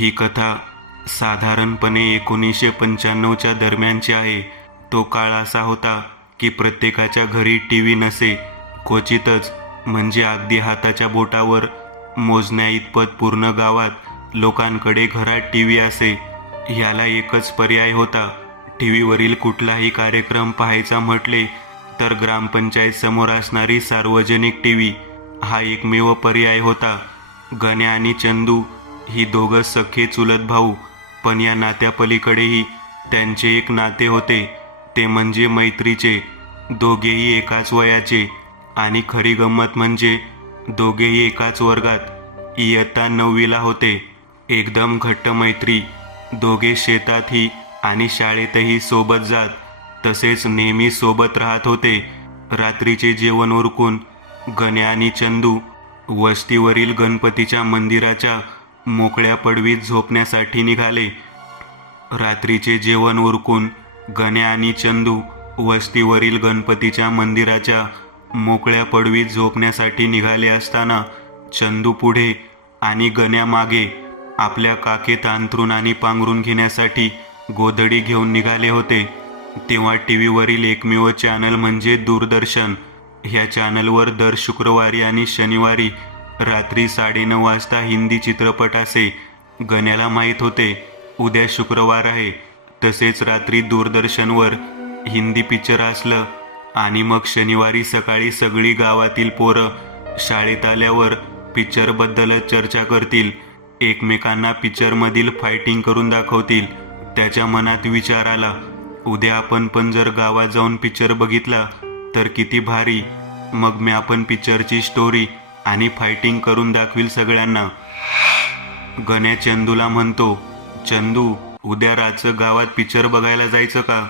ही कथा साधारणपणे 1995च्या दरम्यानची आहे. तो काळ असा होता की प्रत्येकाच्या घरी टीव्ही नसे. क्वचितच, म्हणजे अगदी हाताच्या बोटावर मोजण्याइतपत पूर्ण गावात लोकांकडे घरात टीव्ही असे. ह्याला एकच पर्याय होता. टीव्हीवरील कुठलाही कार्यक्रम पाहायचा म्हटले तर ग्रामपंचायत समोर असणारी सार्वजनिक टीव्ही हा एकमेव पर्याय होता. गण्या आणि चंदू ही दोघं सख्खे चुलत भाऊ, पण या नात्यापलीकडेही त्यांचे एक नाते होते, ते म्हणजे मैत्रीचे. दोघेही एकाच वयाचे आणि खरी गंमत म्हणजे दोघेही एकाच वर्गात इयत्ता 9वीला होते. एकदम घट्ट मैत्री. दोघे शेतातही आणि शाळेतही सोबत जात, तसेच नेहमी सोबत राहत होते. रात्रीचे जेवण उरकून गण्या आणि चंदू वस्तीवरील गणपतीच्या मंदिराच्या मोकळ्या पडवीत झोपण्यासाठी निघाले. रात्रीचे जेवण उरकून गण्या आणि चंदू वस्तीवरील गणपतीच्या मंदिराच्या मोकळ्या पडवीत झोपण्यासाठी निघाले असताना चंदू पुढे आणि गण्या मागे आपल्या काखेत अंथरूण आणि पांघरून घेण्यासाठी गोधडी घेऊन निघाले होते. तेव्हा टीव्हीवरील एकमेव चॅनल म्हणजे दूरदर्शन. ह्या चॅनलवर दर शुक्रवारी आणि शनिवारी रात्री 9:30 वाजता हिंदी चित्रपट असे. गण्याला माहीत होते उद्या शुक्रवार आहे, तसेच रात्री दूरदर्शनवर हिंदी पिक्चर असलं आणि मग शनिवारी सकाळी सगळी गावातील पोरं शाळेत आल्यावर पिक्चरबद्दलच चर्चा करतील, एकमेकांना पिक्चरमधील फायटिंग करून दाखवतील. त्याच्या मनात विचार आला, उद्या आपण पण जर गावात जाऊन पिक्चर बघितला तर किती भारी. मग मी आपण पिक्चरची स्टोरी आणि फायटिंग करून दाखवील सगळ्यांना. गण्या चंदूला म्हणतो, चंदू, उद्या रातचं गावात पिक्चर बघायला जायचं का?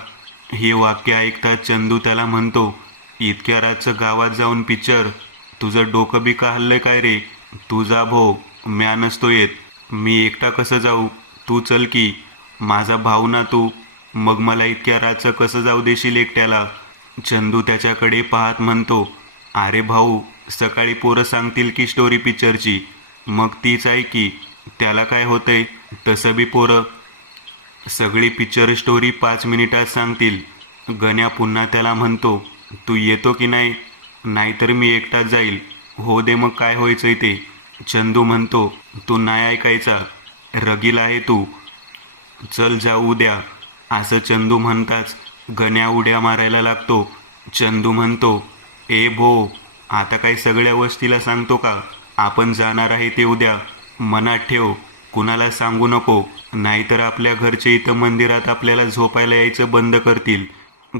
हे वाक्य ऐकताच चंदू त्याला म्हणतो, इतक्या रातचं गावात जाऊन पिक्चर? तुझं डोकं बी का हल्लंय काय रे? तू जा भो, म्या नसतो येत. मी एकटा कसं जाऊ? तू चल की. माझा भाऊ ना तू, मग मला इतक्या रातचं कसं जाऊ देशील एकट्याला? चंदू त्याच्याकडे पाहत म्हणतो, अरे भाऊ, सकाळी पोरं सांगतील की स्टोरी पिक्चरची, मग तीच आहे की, त्याला काय होतंय? तसं बी पोरं सगळी पिक्चर स्टोरी 5 मिनिटात सांगतील. गण्या पुन्हा त्याला म्हणतो, तू येतो की नाही? नाहीतर मी एकटाच जाईल. हो दे, मग काय व्हायचंय ते. चंदू म्हणतो, तू नाही ऐकायचा, रगील आहे तू, चल जाऊ उद्या. असं चंदू म्हणताच गण्या उड्या मारायला लागतो. चंदू म्हणतो, ए भो, आता काय सगळ्या वस्तीला सांगतो का? आपण जाणार आहे ते उद्या, मनात ठेव, कुणाला सांगू नको, नाहीतर आपल्या घरचे इथं मंदिरात आपल्याला झोपायला यायचं बंद करतील.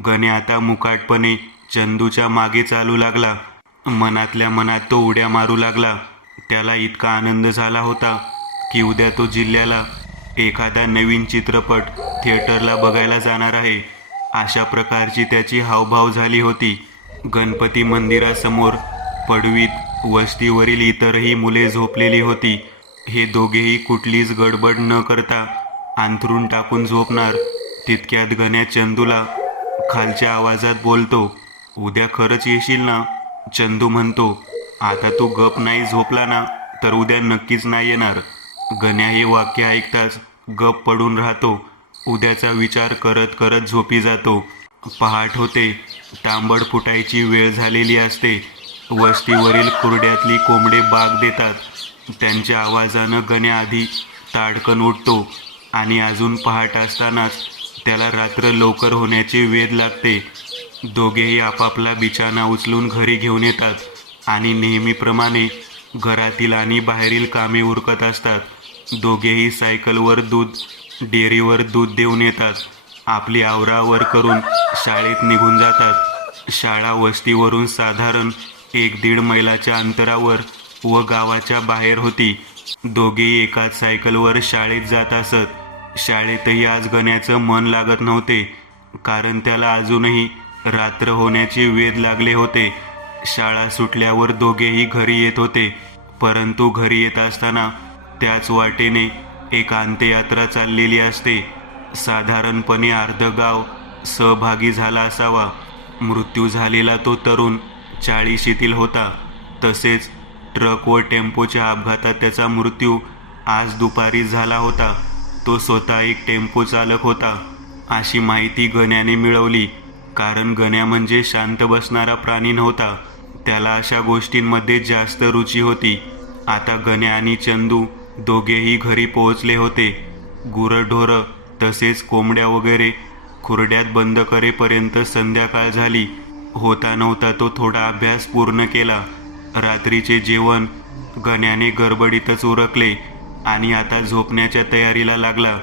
गण्या आता मुकाटपणे चंदूच्या मागे चालू लागला. मनातल्या मनात तो उड्या मारू लागला. त्याला इतका आनंद झाला होता की उद्या तो जिल्ह्याला एखादा नवीन चित्रपट थिएटरला बघायला जाणार आहे, अशा प्रकारची त्याची हावभाव झाली होती. गणपती मंदिरासमोर पडवीत वस्तीवरील इतरही मुले झोपलेली होती. हे दोघेही कुठलीच गडबड न करता अंथरूण टाकून झोपणार. तितक्यात गण्या चंदूला खालच्या आवाजात बोलतो, उद्या खरंच येशील ना? चंदू म्हणतो, आता तू गप नाही झोपला ना तर उद्या नक्कीच नाही येणार. गण्या हे वाक्य ऐकताच गप पडून राहतो. उद्याचा विचार करत करत झोपी जातो. पहाट होते. तांबड फुटायची वेळ झालेली असते. वस्तीवरील खुर्ड्यातली कोंबडे बाग देतात. त्यांच्या आवाजानं गण्या आधी ताडकन उठतो आणि अजून पहाट असतानाच त्याला रात्र लवकर होण्याचे वेध लागते. दोघेही आपापला बिछाना उचलून घरी घेऊन येतात आणि नेहमीप्रमाणे घरातील आणि बाहेरील कामे उरकत असतात. दोघेही सायकलवर डेअरीवर दूध देऊन येतात. आपली आवरावर करून शाळेत निघून जातात. शाळा वस्तीवरून साधारण 1-1.5 मैलाच्या अंतरावर व गावाच्या बाहेर होती. दोघेही एकाच सायकलवर शाळेत जात असत. शाळेतही आज गण्याचं मन लागत नव्हते, कारण त्याला अजूनही रात्र होण्याचे वेध लागले होते. शाळा सुटल्यावर दोघेही घरी येत होते, परंतु घरी येत असताना त्याच वाटेने एक अंत्ययात्रा चाललेली असते. साधारणपणे अर्ध गाव सहभागी झाला असावा. मृत्यू झालेला तो तरुण 40शीतील होता. तसेच ट्रक व टेम्पोच्या अपघातात त्याचा मृत्यू आज दुपारी झाला होता. तो स्वतः एक टेम्पो चालक होता अशी माहिती गण्याने मिळवली. कारण गण्या म्हणजे शांत बसणारा प्राणी नव्हता. त्याला अशा गोष्टींमध्ये जास्त रुची होती. आता गण्या आणि चंदू दोघेही घरी पोहोचले होते. गुरंढोरं तसेच कोंबड्या वगैरे खुर्ड्यात बंद करेपर्यंत संध्याकाळ झाली. होता नव्हता तो थोडा अभ्यास पूर्ण केला. रात्रीचे जेवण गण्याने गडबडीतच उरकले आणि आता झोपण्याच्या तयारीला लागला.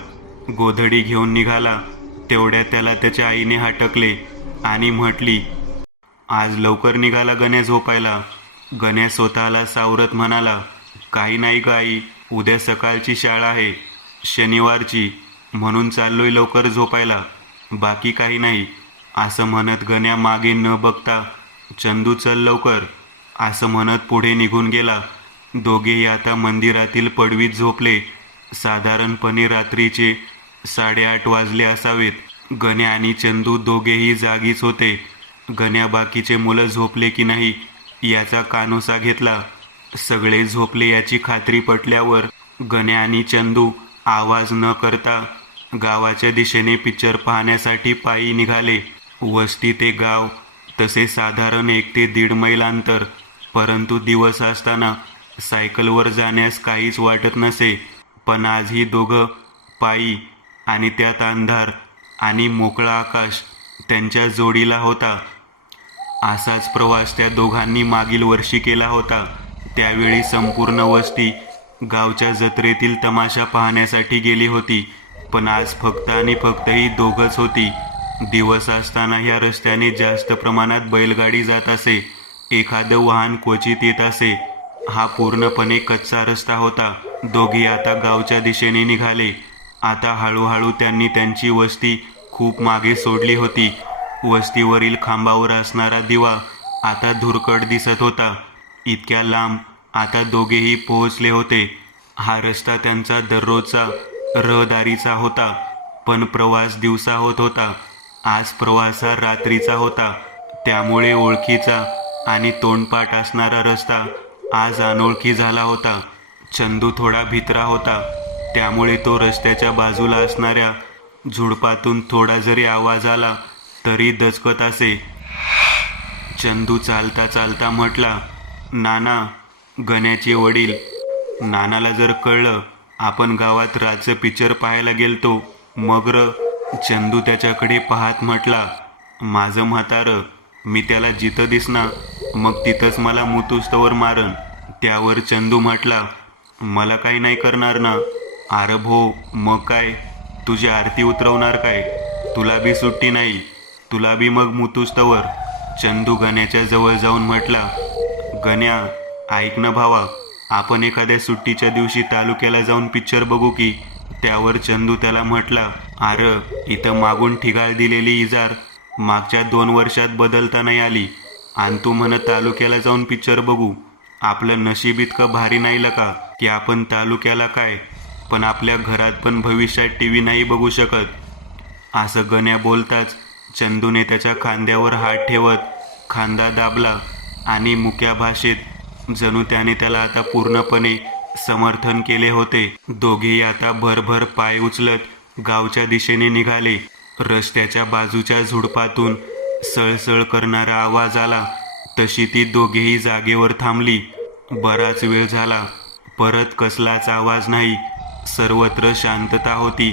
गोधडी घेऊन निघाला. तेवढ्यात त्याला त्याच्या आईने हटकले आणि म्हटली, आज लवकर निघाला गण्या झोपायला. गण्या स्वतःला सावरत म्हणाला, काही नाही ग आई, उद्या सकाळची शाळा आहे, शनिवारची, म्हणून चाललोय लवकर झोपायला, बाकी काही नाही. असं म्हणत गण्या मागे न बघता, चंदू चल लवकर, असं म्हणत पुढे निघून गेला. दोघेही आता मंदिरातील पडवीत झोपले. साधारणपणे रात्रीचे 8:30 वाजले असावेत. गण्या आणि चंदू दोघेही जागीच होते. गण्या बाकीचे मुलं झोपले की नाही याचा कानोसा घेतला. सगळे झोपले याची खात्री पटल्यावर गण्या आणि चंदू आवाज न करता गावाच्या दिशेने पिक्चर पाहण्यासाठी पायी निघाले. वस्ती ते गाव तसे साधारण 1 ते 1.5 मैल अंतर. परंतु दिवस असताना सायकलवर जाण्यास काहीच वाटत नसे. पण आज ही दोघं पायी आणि त्यात अंधार आणि मोकळा आकाश त्यांच्या जोडीला होता. असाच प्रवास त्या दोघांनी मागील वर्षी केला होता. त्यावेळी संपूर्ण वस्ती गावच्या जत्रेतील तमाशा पाहण्यासाठी गेली होती. पण आज फक्त आणि फक्त ही दोघंच होती. दिवस असताना ह्या रस्त्याने जास्त प्रमाणात बैलगाडी जात असे. एखादं वाहन क्वचित येत असे. हा पूर्णपणे कच्चा रस्ता होता. दोघे आता गावच्या दिशेने निघाले. आता हळूहळू त्यांनी त्यांची वस्ती खूप मागे सोडली होती. वस्तीवरील खांबावर असणारा दिवा आता धुरकट दिसत होता. इतक्या लांब आता दोघेही पोहोचले होते. हा रस्ता त्यांचा दररोजचा रहदारीचा होता. पण प्रवास दिवसा होत होता. आज प्रवास हा रात्रीचा होता. त्यामुळे ओळखीचा आणि तोंडपाठ असणारा रस्ता आज अनोळखी झाला होता. चंदू थोडा भित्रा होता. त्यामुळे तो रस्त्याच्या बाजूला असणाऱ्या झुडपातून थोडा जरी आवाज आला तरी दचकत असे. चंदू चालता चालता म्हटला, नाना. गण्याचे वडील. नानाला जर कळलं आपण गावात रातचं पिक्चर पाहायला गेलतो मग र. चंदू त्याच्याकडे पाहत म्हटला, माझं म्हातारं. मी त्याला जिथं दिसणार मग तिथंच मला मुतुस्तवर मारन. त्यावर चंदू म्हटला, मला काही नाही करणार ना. अरे भो, मग काय, तुझी आरती उतरवणार काय? तुला बी सुट्टी नाही, तुला बी मग मुतुस्तवर. चंदू गण्याच्या जवळ जाऊन म्हटला, गण्या ऐक ना भावा, आपण एखाद्या सुट्टीच्या दिवशी तालुक्याला जाऊन पिक्चर बघू की. त्यावर चंदू त्याला म्हटला, अरे इथं मागून ठिगाळ दिलेली इजार मागच्या 2 वर्षात बदलता नाही आली आणि तू म्हणत तालुक्याला जाऊन पिक्चर बघू. आपलं नशीब इतकं भारी नाही लका की आपण तालुक्याला काय पण आपल्या घरात पण भविष्यात टीव्ही नाही बघू शकत. असं गण्या बोलताच चंदूने त्याच्या खांद्यावर हात ठेवत खांदा दाबला आणि मुक्या भाषेत जणू त्याने त्याला आता पूर्णपणे समर्थन केले होते. दोघेही आता भरभर पाय उचलत गावच्या दिशेने निघाले. रस्त्याच्या बाजूच्या झुडपातून सळसळ करणारा आवाज आला तशी ती दोघेही जागेवर थांबली. बराच वेळ झाला. परत कसलाच आवाज नाही. सर्वत्र शांतता होती.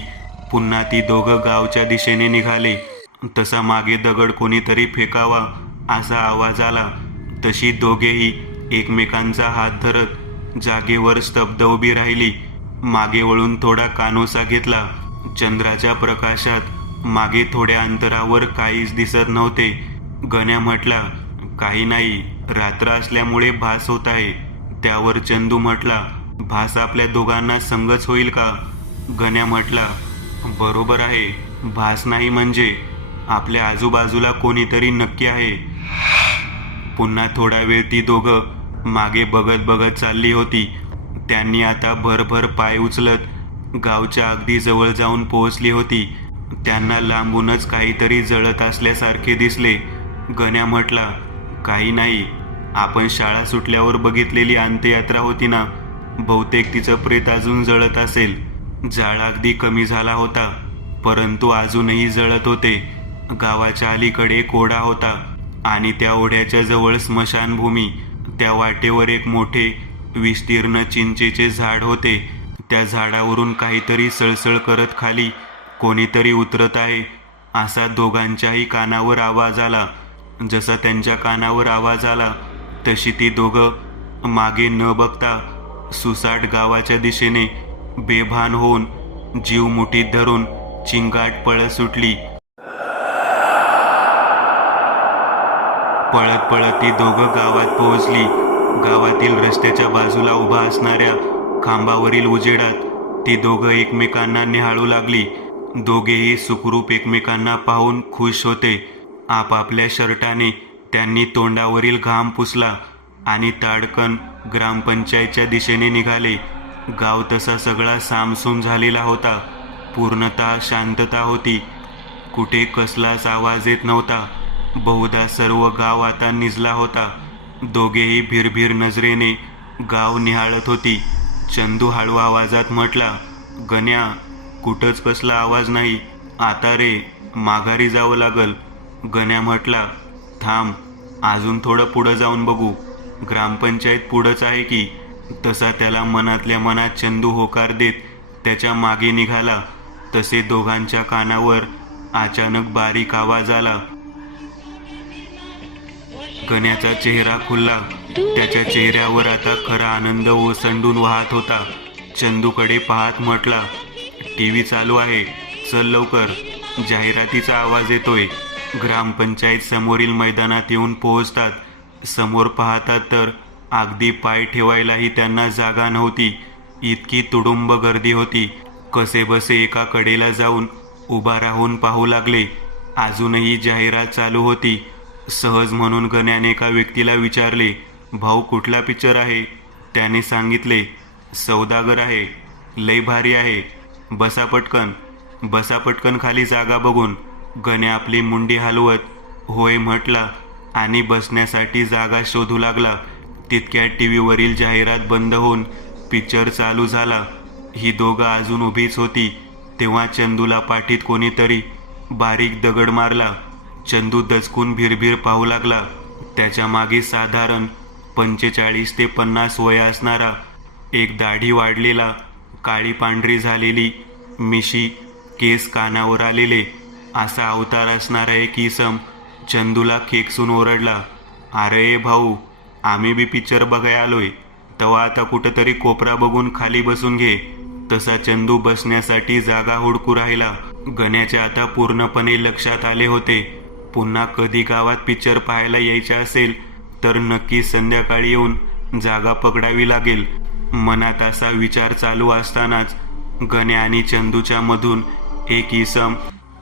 पुन्हा ती दोघं गावच्या दिशेने निघाले. तसा मागे दगड कोणीतरी फेकावा असा आवाज आला. तशी दोघेही एकमेकांचा हात धरत जागेवर स्तब्ध उभी राहिली. मागे वळून थोडा कानोसा घेतला. चंद्राच्या प्रकाशात मागे थोड्या अंतरावर काहीच दिसत नव्हते. गण्या म्हटला, काही नाही, रात्र असल्यामुळे भास होत आहे. त्यावर चंदू म्हटला, भास आपल्या दोघांना संगच होईल का? गण्या म्हटला, बरोबर आहे, भास नाही म्हणजे आपल्या आजूबाजूला कोणीतरी नक्की आहे. पुन्हा थोडा वेळ ती दोघं मागे बघत बघत चालली होती. त्यांनी आता भरभर पाय उचलत गावच्या अगदी जवळ जाऊन पोहोचली होती. त्यांना लांबूनच काहीतरी जळत असल्यासारखे दिसले. गण्या म्हटला, काही नाही, आपण शाळा सुटल्यावर बघितलेली अंत्ययात्रा होती ना बहुतेक तिचं प्रेत अजून जळत असेल. जाळ अगदी कमी झाला होता, परंतु अजूनही जळत होते. गावाच्या अलीकडे एक ओढा होता आणि त्या ओढ्याच्या जवळ स्मशानभूमी. त्या वाटेवर एक मोठे विस्तीर्ण चिंचेचे झाड होते. त्या झाडावरून काहीतरी सळसळ करत खाली कोणीतरी उतरत आहे असा दोघांच्याही कानावर आवाज आला. जसा त्यांच्या कानावर आवाज आला तशी ती दोघं मागे न बघता सुसाट गावाच्या दिशेने बेभान होऊन जीव मुठीत धरून चिंगाट पळत सुटली. पळत पळत ती दोघं गावात पोहोचली. गावातील रस्त्याच्या बाजूला उभा असणाऱ्या खांबावरील उजेडात ती दोघं एकमेकांना निहाळू लागली. दोघेही सुखरूप एकमेकांना पाहून खुश होते. आपापल्या शर्टाने त्यांनी तोंडावरील घाम पुसला आणि ताडकन ग्रामपंचायतच्या दिशेने निघाले. गाव तसा सगळा सामसूम झालेला होता. पूर्णतः शांतता होती. कुठे कसलाच आवाज येत नव्हता. बहुधा सर्व गाव आता निजला होता. दोघेही भिरभिर नजरेने गाव निहाळत होती. चंदू हळू आवाजात म्हटला, गण्या, कुठंच कसला आवाज नाही. आता रे, माघारी जावं लागल. गण्या म्हटला, थांब, अजून थोडं पुढं जाऊन बघू. ग्रामपंचायत पुढंच आहे की. तसा त्याला मनातल्या मनात चंदू होकार देत त्याच्या मागे निघाला. तसे दोघांच्या कानावर अचानक बारीक आवाज आला. गण्याचा चेहरा खुलला. त्याच्या चेहऱ्यावर आता खरा आनंद ओसंडून वाहत होता. चंदूकडे पाहत म्हटला, टीव्ही चालू आहे, चल लवकर, जाहिरातीचा आवाज येतोय. ग्रामपंचायत समोरील मैदानात येऊन पोहोचतात. समोर पाहतात तर अगदी पाय ठेवायलाही त्यांना जागा नव्हती. इतकी तुडुंब गर्दी होती. कसेबसे एका कडेला जाऊन उभा राहून पाहू लागले. अजूनही जाहिरात चालू होती. सहज म्हणून गण्याने एका व्यक्तीला विचारले, भाऊ, कुठला पिक्चर आहे? त्याने सांगितले, सौदागर आहे, लय भारी आहे, बसा पटकन खाली जागा बघून. गण्या आपली मुंडी हलवत होय म्हटला आणि बसण्यासाठी जागा शोधू लागला. तितक्यात टीव्हीवरील जाहिरात बंद होऊन पिक्चर चालू झाला. ही दोघं अजून उभीच होती तेव्हा चंदूला पाठीत कोणीतरी बारीक दगड मारला. चंदू दचकून भिरभिर पाहू लागला. त्याच्या मागे साधारण 45 ते 50 वय असणारा एक दाढी वाढलेला, काळी पांढरी झालेली, मिशी, केस कानावर आलेले असा अवतार असणारा एक इसम चंदूला खेकसून ओरडला, अरे भाऊ, आम्ही बी पिक्चर बघाय आलोय, तेव्हा आता कुठंतरी कोपरा बघून खाली बसून घे. तसा चंदू बसण्यासाठी जागा हुडकू राहिला. गण्याच्या आता पूर्णपणे लक्षात आले होते, पुन्हा कधी गावात पिक्चर पाहायला यायचे असेल तर नक्की संध्याकाळी येऊन जागा पकडावी लागेल. मनात असा विचार चालू असतानाच गण्या आणि चंदूच्या मधून एक इसम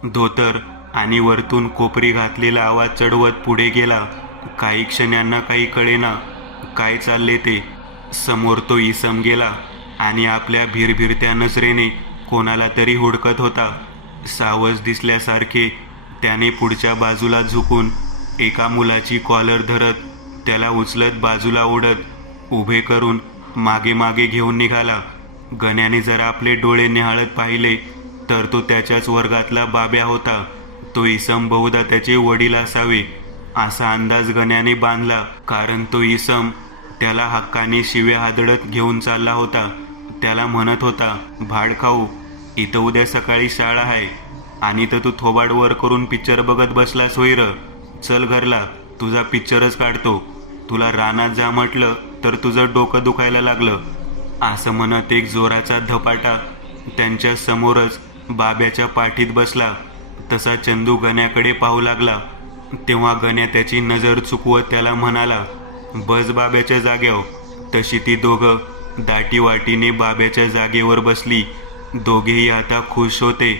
धोतर आणि वरतून कोपरी घातलेला आवाज चढवत पुढे गेला. काही क्षणांना काही कळेना काय चालले ते. समोर तो इसम गेला आणि आपल्या भिरभिरत्या नजरेने कोणाला तरी हुडकत होता. सावज दिसल्यासारखे त्याने पुढच्या बाजूला झुकून एका मुलाची कॉलर धरत त्याला उचलत बाजूला ओढत उभे करून मागे मागे घेऊन निघाला. गण्याने जरा आपले डोळे निहाळत पाहिले तर तो त्याच्याच वर्गातला बाब्या होता. तो इसम बहुधा त्याचे वडील असावे असा अंदाज गण्याने बांधला, कारण तो इसम त्याला हक्काने शिव्या हादडत घेऊन चालला होता. त्याला म्हणत होता, भाड खाऊ, इथं उद्या सकाळी शाळा आहे आणि तर तू थोबाड वर करून पिक्चर बघत बसलास होय र. चल घरला, तुझा पिक्चरच काढतो. तुला रानात जा म्हटलं तर तुझं डोकं दुखायला लागलं. असं म्हणत एक जोराचा धपाटा त्यांच्या समोरच बाब्याच्या पाठीत बसला. तसा चंदू गण्याकडे पाहू लागला. तेव्हा गण्या त्याची नजर चुकवत त्याला म्हणाला, बस बाब्याच्या जागेवर. तशी ती दोघं दाटीवाटीने बाब्याच्या जागेवर बसली. दोघेही आता खुश होते,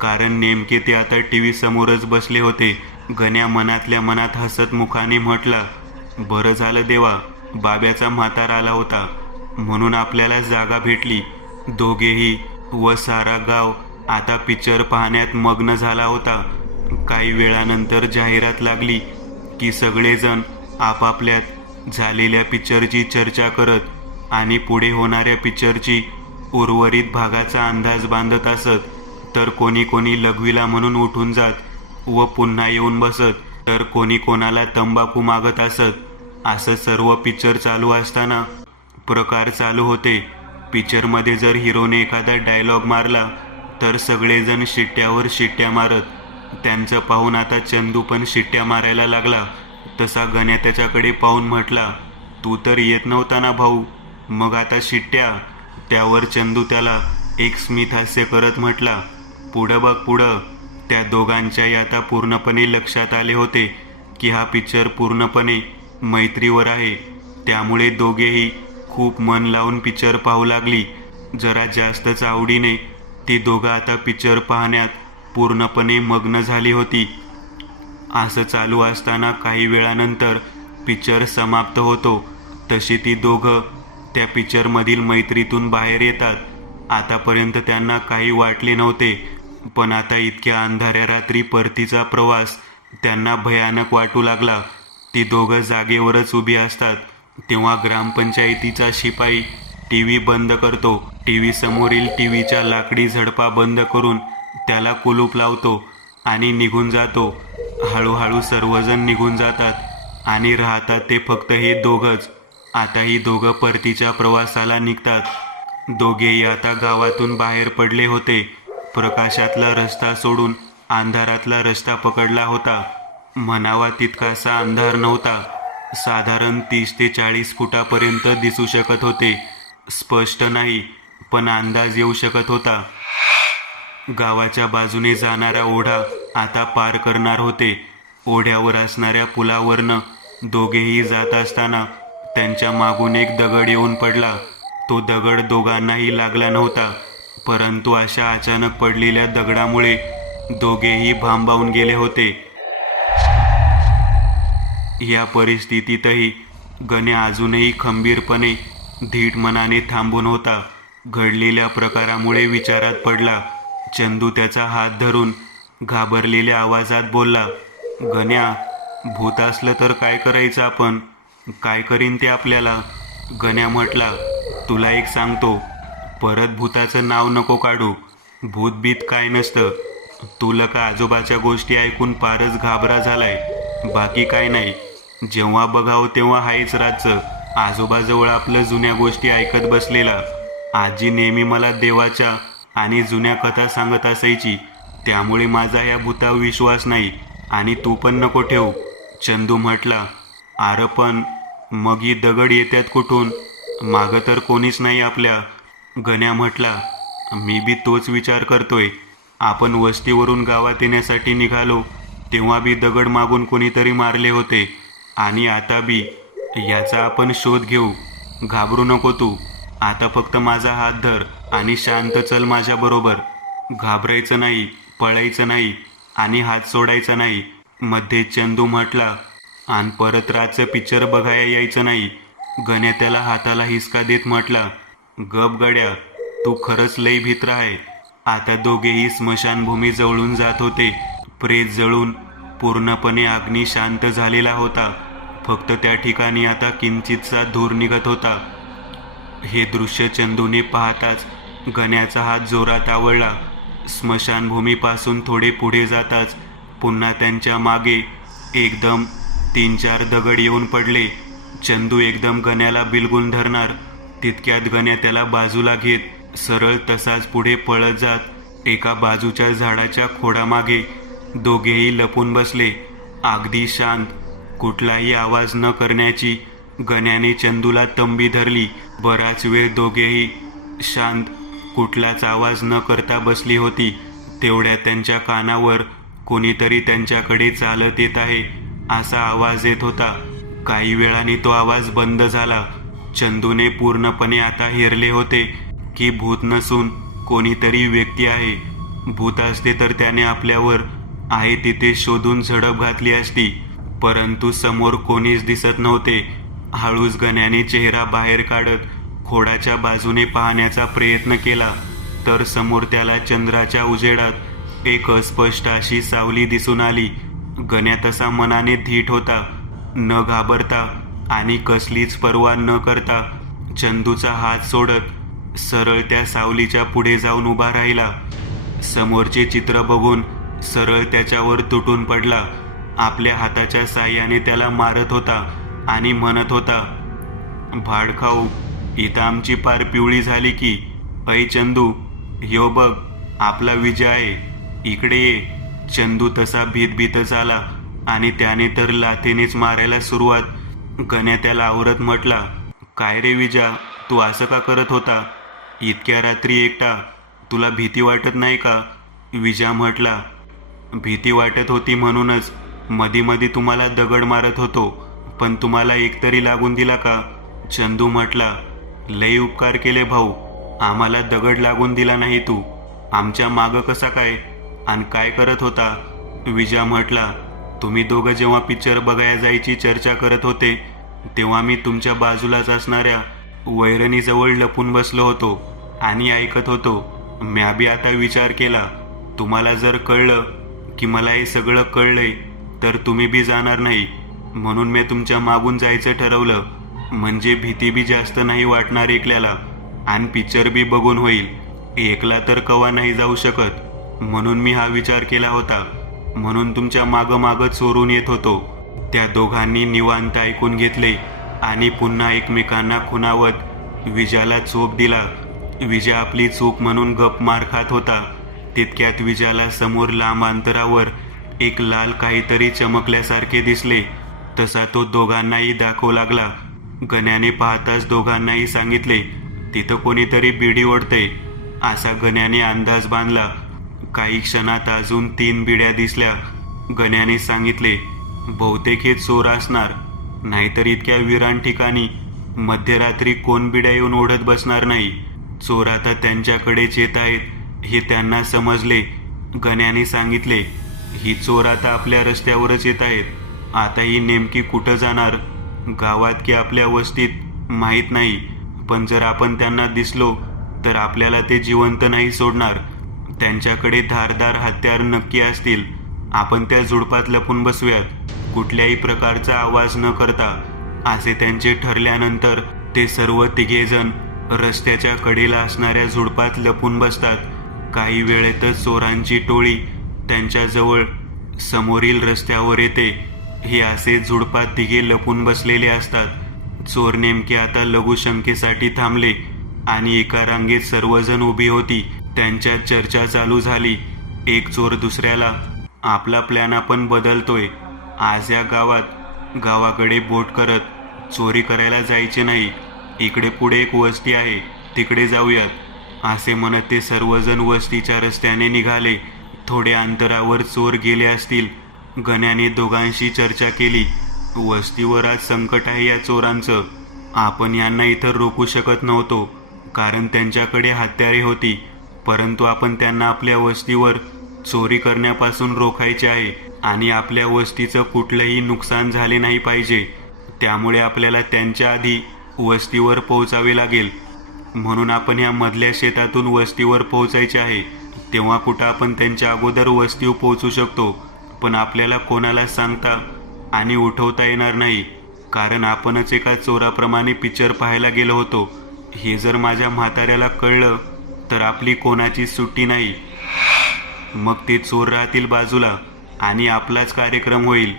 कारण नेमके ते आता टीव्ही समोरच बसले होते. गण्या मनातल्या मनात हसत मुखाने म्हटला, बरं झालं देवा, बाब्याचा म्हातारा आला होता म्हणून आपल्याला जागा भेटली. दोघेही व सारा गाव आता पिक्चर पाहण्यात मग्न झाला होता. काही वेळानंतर जाहिरात लागली की सगळेजण आपापल्यात झालेल्या पिक्चरची चर्चा करत आणि पुढे होणाऱ्या पिक्चरची उर्वरित भागाचा अंदाज बांधत असत. तर कोणी कोणी लघवीला म्हणून उठून जात व पुन्हा येऊन बसत, तर कोणी कोणाला तंबाखू मागत असत. असं सर्व पिक्चर चालू असताना प्रकार चालू होते. पिक्चरमध्ये जर हिरोने एखादा डायलॉग मारला तर सगळेजण शिट्ट्यावर शिट्ट्या मारत. त्यांचं पाहून आता चंदू पण शिट्ट्या मारायला लागला. तसा गण्या त्याच्याकडे पाहून म्हटला, तू तर येत नव्हता ना भाऊ, मग आता शिट्ट्या? त्यावर चंदू त्याला एक स्मित हास्य करत म्हटला, पुढं बघ पुढं. त्या दोघांच्याही आता पूर्णपणे लक्षात आले होते की हा पिक्चर पूर्णपणे मैत्रीवर आहे. त्यामुळे दोघेही खूप मन लावून पिक्चर पाहू लागली. जरा जास्तच आवडीने ती दोघं आता पिक्चर पाहण्यात पूर्णपणे मग्न झाली होती. असं चालू असताना काही वेळानंतर पिक्चर समाप्त होतो. तशी ती दोघं त्या पिक्चरमधील मैत्रीतून बाहेर येतात. आतापर्यंत त्यांना काही वाटले नव्हते, पण आता इतक्या अंधाऱ्या रात्री परतीचा प्रवास त्यांना भयानक वाटू लागला. ती दोघं जागेवरच उभी असतात तेव्हा ग्रामपंचायतीचा शिपाई टीव्ही बंद करतो. टीव्ही समोरील टीव्हीच्या लाकडी झडपा बंद करून त्याला कुलूप लावतो आणि निघून जातो. हळूहळू सर्वजण निघून जातात आणि राहतात ते फक्त हे दोघंच. आता ही दोघं परतीच्या प्रवासाला निघतात. दोघेही आता गावातून बाहेर पडले होते. प्रकाशातला रस्ता सोडून अंधारातला रस्ता पकडला होता. म्हणावा तितकासा अंधार नव्हता. साधारण 30 ते 40 फुटापर्यंत दिसू शकत होते. स्पष्ट नाही, पण अंदाज येऊ शकत होता. गावाच्या बाजूने जाणारा ओढा आता पार करणार होते. ओढ्यावर असणाऱ्या पुलावरनं दोघेही जात असताना त्यांच्या मागून एक दगड येऊन पडला. तो दगड दोघांनाही लागला नव्हता, परंतु अशा अचानक पडलेल्या दगडामुळे दोघेही भांबावून गेले होते. या परिस्थितीतही गण्या अजूनही खंबीरपणे धीट मनाने थांबून होता. घडलेल्या प्रकारामुळे विचारात पडला. चंदू त्याचा हात धरून घाबरलेल्या आवाजात बोलला, गण्या, भूत असलं तर काय करायचं आपण? काय करीन ते आपल्याला? गण्या म्हटला, तुला एक सांगतो, परत भूताचं नाव नको काढू. भूतबीत काय नसतं. तुला का आजोबाच्या गोष्टी ऐकून फारच घाबरा झालाय, बाकी काय नाही. जेव्हा बघावं तेव्हा हायच रातचं आजोबाजवळ आपलं जुन्या गोष्टी ऐकत बसलेला. आजी नेहमी मला देवाच्या आणि जुन्या कथा सांगत असायची, त्यामुळे माझा या भूतावर विश्वास नाही आणि तू पण नको ठेवू. चंदू म्हटला, अरे पण मग ही दगड येतात कुठून? मागं तर कोणीच नाही आपल्या. गण्या म्हटला, मी बी तोच विचार करतोय. आपण वस्तीवरून गावात येण्यासाठी निघालो तेव्हा बी दगड मागून कोणीतरी मारले होते आणि आता बी. याचा आपण शोध घेऊ. घाबरू नको तू. आता फक्त माझा हात धर आणि शांत चल माझ्याबरोबर. घाबरायचं नाही, पळायचं नाही आणि हात सोडायचा नाही. मध्ये चंदू म्हटला, आणि परत रातचं पिक्चर बघायला यायचं नाही. गण्या त्याला हाताला हिसका देत म्हटला, गप गड्या, तू खरंच लई भित्र आहे. आता दोघेही स्मशानभूमी जवळून जात होते. प्रेत जळून पूर्णपणे अग्नी शांत झालेला होता. फक्त त्या ठिकाणी आता किंचितसा धूर निघत होता. हे दृश्य चंदूने पाहताच गण्याचा हात जोरात आवळला. स्मशानभूमीपासून थोडे पुढे जाताच पुन्हा त्यांच्या मागे एकदम 3-4 दगड येऊन पडले. चंदू एकदम गण्याला बिलगून धरणार तितक्यात गण्या त्याला बाजूला घेत सरळ तसाच पुढे पळत जात एका बाजूच्या झाडाच्या खोडामागे दोघेही लपून बसले. अगदी शांत, कुठलाही आवाज न करण्याची गण्याने चंदूला तंबी धरली. बराच वेळ दोघेही शांत, कुठलाच आवाज न करता बसली होती. तेवढ्या त्यांच्या कानावर कोणीतरी त्यांच्याकडे चालत येत आहे असा आवाज येत होता. काही वेळाने तो आवाज बंद झाला. चंदूने पूर्णपणे आता हेरले होते की भूत नसून कोणीतरी व्यक्ती आहे. भूत असते तर त्याने आपल्यावर आहे तिथे शोधून झडप घातली असती, परंतु समोर कोणीच दिसत नव्हते. हळूच गण्याने चेहरा बाहेर काढत खोडाच्या बाजूने पाहण्याचा प्रयत्न केला तर समोर त्याला चंद्राच्या उजेडात एक अस्पष्ट अशी सावली दिसून आली. गण्या तसा मनाने धीट होता. न घाबरता आणि कसलीच पर्वा न करता चंदूचा हात सोडत सरळ त्या सावलीच्या पुढे जाऊन उभा राहिला. समोरचे चित्र बघून सरळ त्याच्यावर तुटून पडला. आपल्या हाताच्या साह्याने त्याला मारत होता आणि म्हणत होता, भाडखाऊ, इथं आमची पार पिवळी झाली की. ऐ चंदू, ह्यो बघ आपला विजय आहे, इकडे ये. चंदू तसा भीतभीतच आला आणि त्याने तर लाथेनेच मारायला सुरुवात. गण्या त्याला आवरत म्हटला, काय रे विजा, तू असं का करत होता? इतक्या रात्री एकटा, तुला भीती वाटत नाही का? विजा म्हटला, भीती वाटत होती म्हणूनच मधी मधी तुम्हाला दगड मारत होतो, पण तुम्हाला एकतरी लागून दिला का? चंदू म्हटला, लई उपकार केले भाऊ, आम्हाला दगड लागून दिला नाही तू. आमच्या मागं कसा काय आणि काय करत होता? विजा म्हटला, तुम्ही दोघं जेव्हा पिक्चर बघायला जायची चर्चा करत होते तेव्हा मी तुमच्या बाजूलाच असणाऱ्या वैरणीजवळ लपून बसलो होतो आणि ऐकत होतो. म्या बी आता विचार केला, तुम्हाला जर कळलं की मला हे सगळं कळलंय तर तुम्ही बी जाणार नाही, म्हणून मी तुमच्या मागून जायचं ठरवलं. म्हणजे भीती बी जास्त नाही वाटणार एकल्याला आणि पिक्चर बी बघून होईल. एकला तर कवा नाही जाऊ शकत, म्हणून मी हा विचार केला होता. म्हणून तुमच्या मागं मागं चोरून येत होतो. त्या दोघांनी निवांत ऐकून घेतले आणि पुन्हा एकमेकांना खुणावत विजाला चोप दिला. विजा आपली चूक म्हणून गप मार खात होता. तितक्यात विजाला समोर लांब अंतरावर एक लाल काहीतरी चमकल्यासारखे दिसले. तसा तो दोघांनाही दाखवू लागला. गण्याने पाहताच दोघांनाही सांगितले, तिथं कोणीतरी बिडी ओढते. असा गण्याने अंदाज बांधला. काही क्षणात अजून 3 बिड्या दिसल्या. गण्याने सांगितले, बहुतेक हे चोर असणार, नाहीतर इतक्या विरान ठिकाणी मध्यरात्री कोण बिड्या येऊन ओढत बसणार नाही. चोर आता त्यांच्याकडेच येत आहेत हे त्यांना समजले. गण्याने सांगितले, ही चोर आता आपल्या रस्त्यावरच येत आहेत. आता ही नेमकी कुठं जाणार, गावात की आपल्या वस्तीत माहीत नाही, पण जर आपण त्यांना दिसलो तर आपल्याला ते जिवंत नाही सोडणार. त्यांच्याकडे धारदार हत्यार नक्की असतील. आपण त्या झुडपात लपून बसूयात, कुठल्याही प्रकारचा आवाज न करता. असे त्यांचे ठरल्यानंतर ते सर्व तिघेजण रस्त्याच्या कडेला असणाऱ्या झुडपात लपून बसतात. काही वेळेतच चोरांची टोळी त्यांच्याजवळ समोरील रस्त्यावर येते. हे असे झुडपात तिघे लपून बसलेले असतात. चोर नेमके आता लघुशंकेसाठी थांबले आणि एका रांगेत सर्वजण उभी होती. त्यांच्यात चर्चा चालू झाली. एक चोर दुसऱ्याला, आपला प्लॅन आपण बदलतोय. आज या गावाकडे बोट करत चोरी करायला जायचे नाही. इकडे पुढे एक वस्ती आहे, तिकडे जाऊयात. असे म्हणत ते सर्वजण वस्तीच्या रस्त्याने निघाले. थोड्या अंतरावर चोर गेले असतील. गण्याने दोघांशी चर्चा केली, वस्तीवर आज संकट आहे या चोरांचं. आपण यांना इथं रोखू शकत नव्हतो कारण त्यांच्याकडे हत्यारे होती, परंतु आपण त्यांना आपल्या वस्तीवर चोरी करण्यापासून रोखायचे आहे आणि आपल्या वस्तीचं कुठलंही नुकसान झाले नाही पाहिजे. त्यामुळे आपल्याला त्यांच्या आधी वस्तीवर पोहोचावे लागेल. म्हणून आपण या मधल्या शेतातून वस्तीवर पोहोचायचे आहे. तेव्हा कुठं आपण त्यांच्या अगोदर वस्तीवर पोहोचू शकतो, पण आपल्याला कोणाला सांगता आणि उठवता येणार नाही कारण आपणच एका चोराप्रमाणे पिक्चर पाहायला गेलो होतो. हे जर माझ्या म्हाताऱ्याला कळलं तर आपली कोणाची सुट्टी नाही. मग ते चोर राहतील बाजूला आणि आपलाच कार्यक्रम होईल.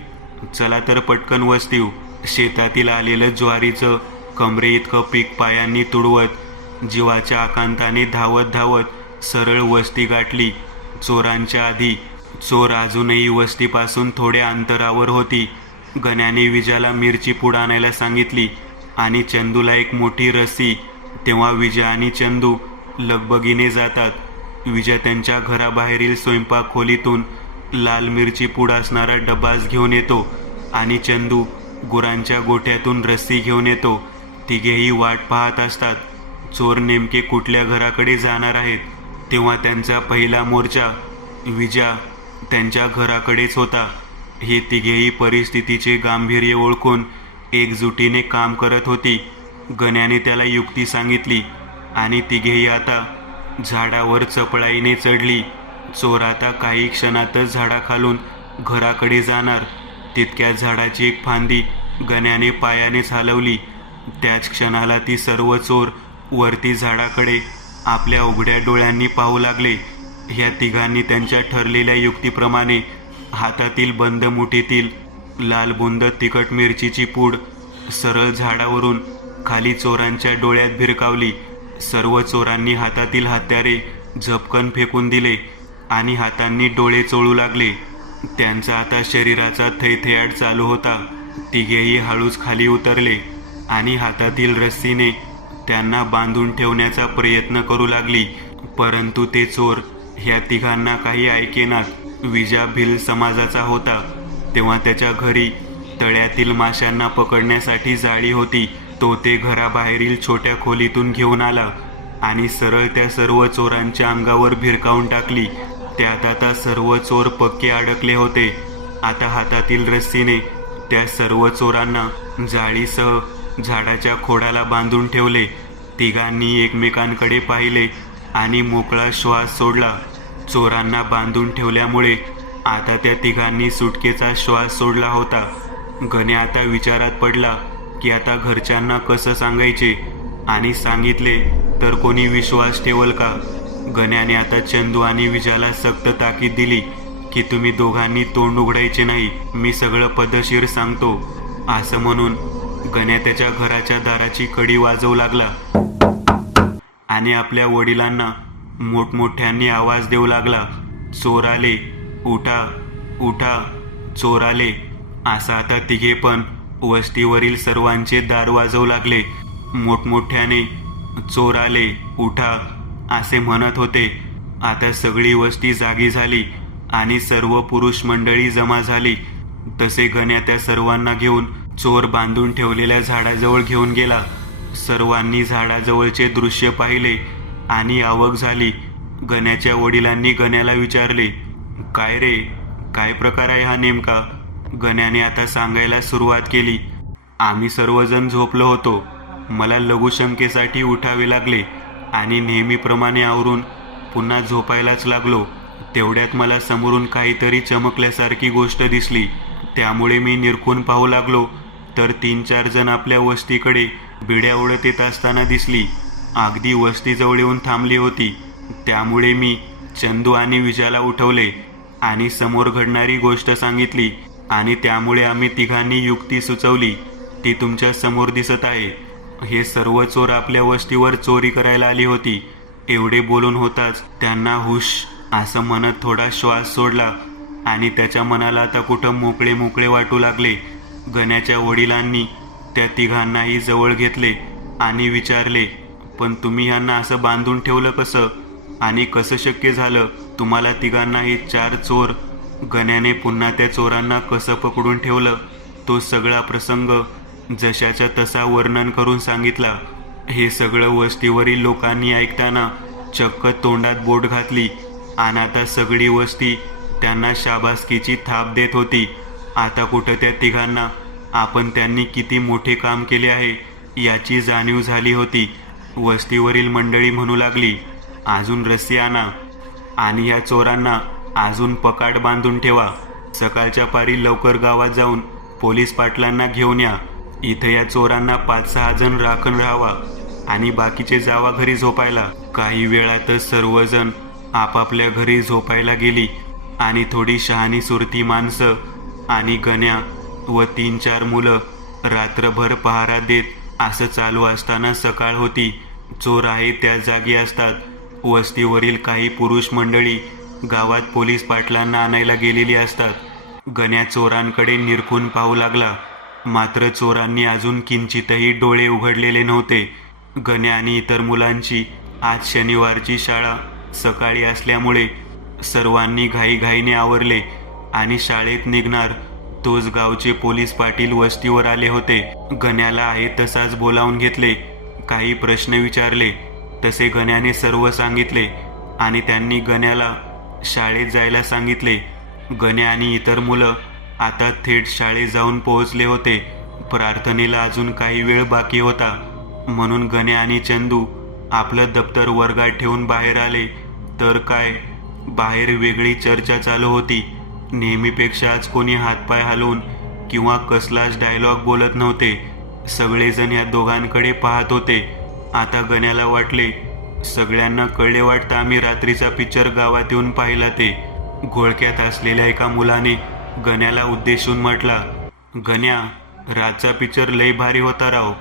चला तर पटकन वस्तीव. शेतातील आलेलं ज्वारीचं कमरे इतकं पीक पायांनी तुडवत जीवाच्या आकांताने धावत सरळ वस्ती गाठली. चोरांच्या आधी चोर अजूनही वस्तीपासून थोड्या अंतरावर होती. गण्याने विजाला मिरची पूड आणायला सांगितली आणि चंदूला एक मोठी रस्सी. तेव्हा विजा आणि चंदू लगबगीने जातात. विजा त्यांच्या घराबाहेरील स्वयंपाक खोलीतून लाल मिरची पूड असणारा डबाच घेऊन येतो आणि चंदू गुरांच्या गोठ्यातून रस्सी घेऊन येतो. तिघेही वाट पाहत असतात चोर नेमके कुठल्या घराकडे जाणार आहेत. तेव्हा त्यांचा पहिला मोर्चा विजा त्यांच्या घराकडेच होता. हे तिघेही परिस्थितीचे गांभीर्य ओळखून एकजुटीने काम करत होती. गण्याने त्याला युक्ती सांगितली आणि तिघेही आता झाडावर चपळाईने चढली. चोर आता काही क्षणातच झाडाखालून घराकडे जाणार. तितक्या झाडाची एक फांदी गण्याने पायानेच हलवली त्याच क्षणाला ती सर्व चोर वरती झाडाकडे आपल्या उघड्या डोळ्यांनी पाहू लागले. ह्या तिघांनी त्यांच्या ठरलेल्या युक्तीप्रमाणे हातातील बंद मुठीतील लालबुंद तिखट मिरचीची पूड सरळ झाडावरून खाली चोरांच्या डोळ्यात भिरकावली. सर्व चोरांनी हातातील हत्यारे झपकन फेकून दिले आणि हातांनी डोळे चोळू लागले. त्यांचा आता शरीराचा थैथयाट चालू होता. तिघेही हळूच खाली उतरले आणि हातातील रस्सीने त्यांना बांधून ठेवण्याचा प्रयत्न करू लागली. परंतु ते चोर ह्या तिघांना काही ऐकेनात. विजा भिल समाजाचा होता, तेव्हा त्याच्या घरी तळ्यातील माशांना पकडण्यासाठी जाळी होती. तो ते घराबाहेरील छोट्या खोलीतून घेऊन आला आणि सरळ त्या सर्व चोरांच्या अंगावर भिरकावून टाकली. त्यात आता सर्व चोर पक्के अडकले होते. आता हातातील रस्सीने त्या सर्व चोरांना जाळीसह झाडाच्या खोडाला बांधून ठेवले. तिघांनी एकमेकांकडे पाहिले आणि मोकळा श्वास सोडला. चोरांना बांधून ठेवल्यामुळे आता त्या तिघांनी सुटकेचा श्वास सोडला होता. गण्या आता विचारात पडला की आता घरच्यांना कसं सांगायचे आणि सांगितले तर कोणी विश्वास ठेवल का. गण्याने आता चंदू आणि विजाला सक्त ताकीद दिली की तुम्ही दोघांनी तोंड उघडायचे नाही, मी सगळं पद्धतशीर सांगतो. असं म्हणून गण्या त्याच्या घराच्या दाराची कडी वाजवू लागला आणि आपल्या वडिलांना मोठमोठ्यांनी आवाज देऊ लागला, चोर आले, उठा उठा, चोर आले. असं आता तिघे पण वस्तीवरील सर्वांचे दार वाजवू लागले. मोठमोठ्याने चोर आले, उठा असे म्हणत होते. आता सगळी वस्ती जागी झाली आणि सर्व पुरुष मंडळी जमा झाली. तसे गण्या त्या सर्वांना घेऊन चोर बांधून ठेवलेल्या झाडाजवळ घेऊन गेला. सर्वांनी झाडाजवळचे दृश्य पाहिले आणि अवाक झाली. गण्याच्या वडिलांनी गण्याला विचारले, काय रे, काय प्रकार आहे हा नेमका. गण्याने आता सांगायला सुरुवात केली, आम्ही सर्वजण झोपलो होतो. मला लघुशंकेसाठी उठावे लागले आणि नेहमीप्रमाणे आवरून पुन्हा झोपायलाच लागलो. तेवढ्यात मला समोरून काहीतरी चमकल्यासारखी गोष्ट दिसली. त्यामुळे मी निरखून पाहू लागलो तर 3-4 जण आपल्या वस्तीकडे बिड्या उडत येत असताना दिसली. अगदी वस्तीजवळ येऊन थांबली होती. त्यामुळे मी चंदू आणि विजाला उठवले आणि समोर घडणारी गोष्ट सांगितली आणि त्यामुळे आम्ही तिघांनी युक्ती सुचवली. ती तुमच्या समोर दिसत आहे. हे सर्व चोर आपल्या वस्तीवर चोरी करायला आली होती. एवढे बोलून होताच त्यांना हुश असं म्हणत थोडा श्वास सोडला आणि त्याच्या मनाला आता कुठं मोकळे मोकळे वाटू लागले. गण्याच्या वडिलांनी त्या तिघांनाही जवळ घेतले आणि विचारले, पण तुम्ही ह्यांना असं बांधून ठेवलं कसं आणि कसं शक्य झालं तुम्हाला तिघांना हे 4 चोर. गण्याने पुन्हा त्या चोरांना कसं पकडून ठेवलं तो सगळा प्रसंग जशाच्या तसा वर्णन करून सांगितला. हे सगळं वस्तीवरील लोकांनी ऐकताना चक्क तोंडात बोट घातली आणि आता सगळी वस्ती त्यांना शाबासकीची थाप देत होती. आता कुठं त्या तिघांना आपण त्यांनी किती मोठे काम केले आहे याची जाणीव झाली होती. वस्तीवरील मंडळी म्हणू लागली, अजून रस्सी आणा आणि या चोरांना अजून पकाट बांधून ठेवा. सकाळच्या पारी लवकर गावात जाऊन पोलीस पाटलांना घेऊन या. इथं या चोरांना 5-6 जण राखण राहावा आणि बाकीचे जावा घरी झोपायला. काही वेळातच सर्वजण आपापल्या घरी झोपायला गेली आणि थोडी शहाणी सुरती माणसं आणि गण्या व 3-4 मुलं रात्रभर पहारा देत असं चालू असताना सकाळ होती. चोर आहे त्या जागी असतात. वस्तीवरील काही पुरुष मंडळी गावात पोलीस पाटलांना आणायला गेलेली असतात. गण्या चोरांकडे निरखून पाहू लागला, मात्र चोरांनी अजून किंचितही डोळे उघडलेले नव्हते. गण्या आणि इतर मुलांची आज शनिवारची शाळा सकाळी असल्यामुळे सर्वांनी घाईघाईने आवरले आणि शाळेत निघणार तोच गावचे पोलीस पाटील वस्तीवर आले होते. गण्याला आहे तसाच बोलावून घेतले. काही प्रश्न विचारले. तसे गण्याने सर्व सांगितले आणि त्यांनी गण्याला शाळेत जायला सांगितले. गण्या आणि इतर मुलं आता थेट शाळेत जाऊन पोहोचले होते. प्रार्थनेला अजून काही वेळ बाकी होता म्हणून गण्या आणि चंदू आपलं दप्तर वर्गात ठेवून बाहेर आले. तर काय, बाहेर वेगळी चर्चा चालू होती. नेहमीपेक्षा आज कोणी हातपाय हलवून किंवा कसलाच डायलॉग बोलत नव्हते. सगळेजण या दोघांकडे पाहत होते. आता गण्याला वाटले सगळ्यांना कळले वाटतं आम्ही रात्रीचा पिक्चर गावात येऊन पाहिला ते. घोळक्यात असलेल्या एका मुलाने गण्याला उद्देशून म्हटला, गण्या, रातचा पिक्चर लय भारी होता राव.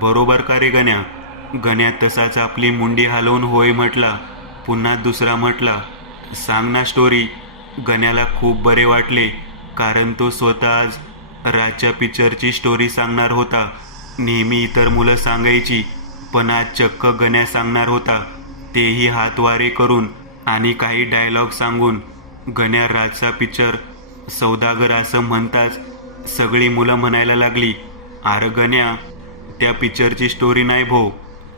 बरोबर का रे गण्या? गण्या तसाच आपली मुंडी हलवून होय म्हटला. पुन्हा दुसरा म्हटला, सांग ना स्टोरी. गण्याला खूप बरे वाटले, कारण तो स्वतः आज रातच्या पिक्चरची स्टोरी सांगणार होता. नेहमी इतर मुलं सांगायची, पण आज चक्क गण्या सांगणार होता, तेही हातवारे करून आणि काही डायलॉग सांगून. गण्या रातचा पिक्चर सौदागर असं म्हणताच सगळी मुलं म्हणायला लागली, अरे गण्या, त्या पिक्चरची स्टोरी नाही भो,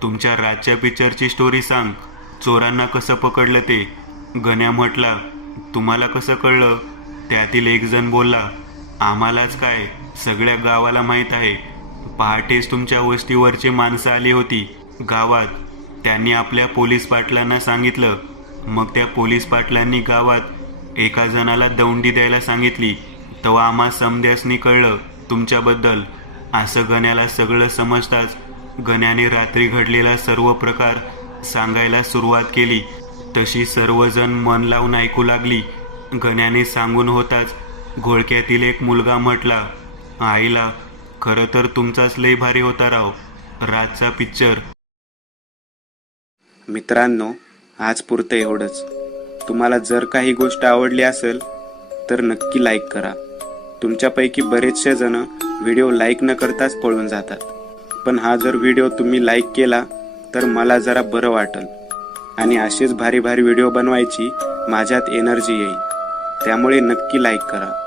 तुमच्या रातच्या पिक्चरची स्टोरी सांग. चोरांना कसं पकडलं ते? गण्या म्हटला, तुम्हाला कसं कळलं? त्यातील एक जण बोलला, आम्हालाच काय, सगळ्या गावाला माहीत आहे. पहाटेच तुमच्या वस्तीवरची माणसं आली होती गावात. त्यांनी आपल्या पोलीस पाटलांना सांगितलं. मग त्या पोलीस पाटलांनी गावात एका जणाला दौंडी द्यायला सांगितली. तेव्हा आम्हा समध्यासनी कळलं तुमच्याबद्दल. असं गण्याला सगळं समजताच गण्याने रात्री घडलेला सर्व प्रकार सांगायला सुरुवात केली. तशी सर्वजण मन लावून ऐकू लागली. गण्याने सांगून होताच घोळक्यातील एक मुलगा म्हटला, आईला, खरं तर तुमचाच लय भारी होता राव रातचा पिक्चर. मित्रांनो, आज पुरतं एवढंच. तुम्हाला जर काही गोष्ट आवडली असेल तर नक्की लाईक करा. तुमच्यापैकी बरेचसे जण व्हिडिओ लाईक न करताच पळून जातात, पण हा जर व्हिडिओ तुम्ही लाईक केला तर मला जरा बरं वाटेल आणि असेच भारी भारी व्हिडिओ बनवायची माझ्यात एनर्जी येईल. त्यामुळे नक्की लाईक करा.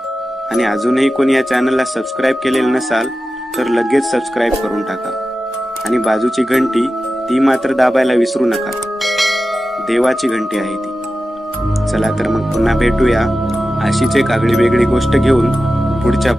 आणि अजूनही कोणी या चॅनलला सबस्क्राईब केलेलं नसाल तर लगेच सबस्क्राईब करून टाका. आणि बाजूची घंटी ती मात्र दाबायला विसरू नका. देवाची घंटी आहे ती. चला तर मग पुन्हा भेटूया अशीच एक आगळी वेगळी गोष्ट घेऊन पुढच्या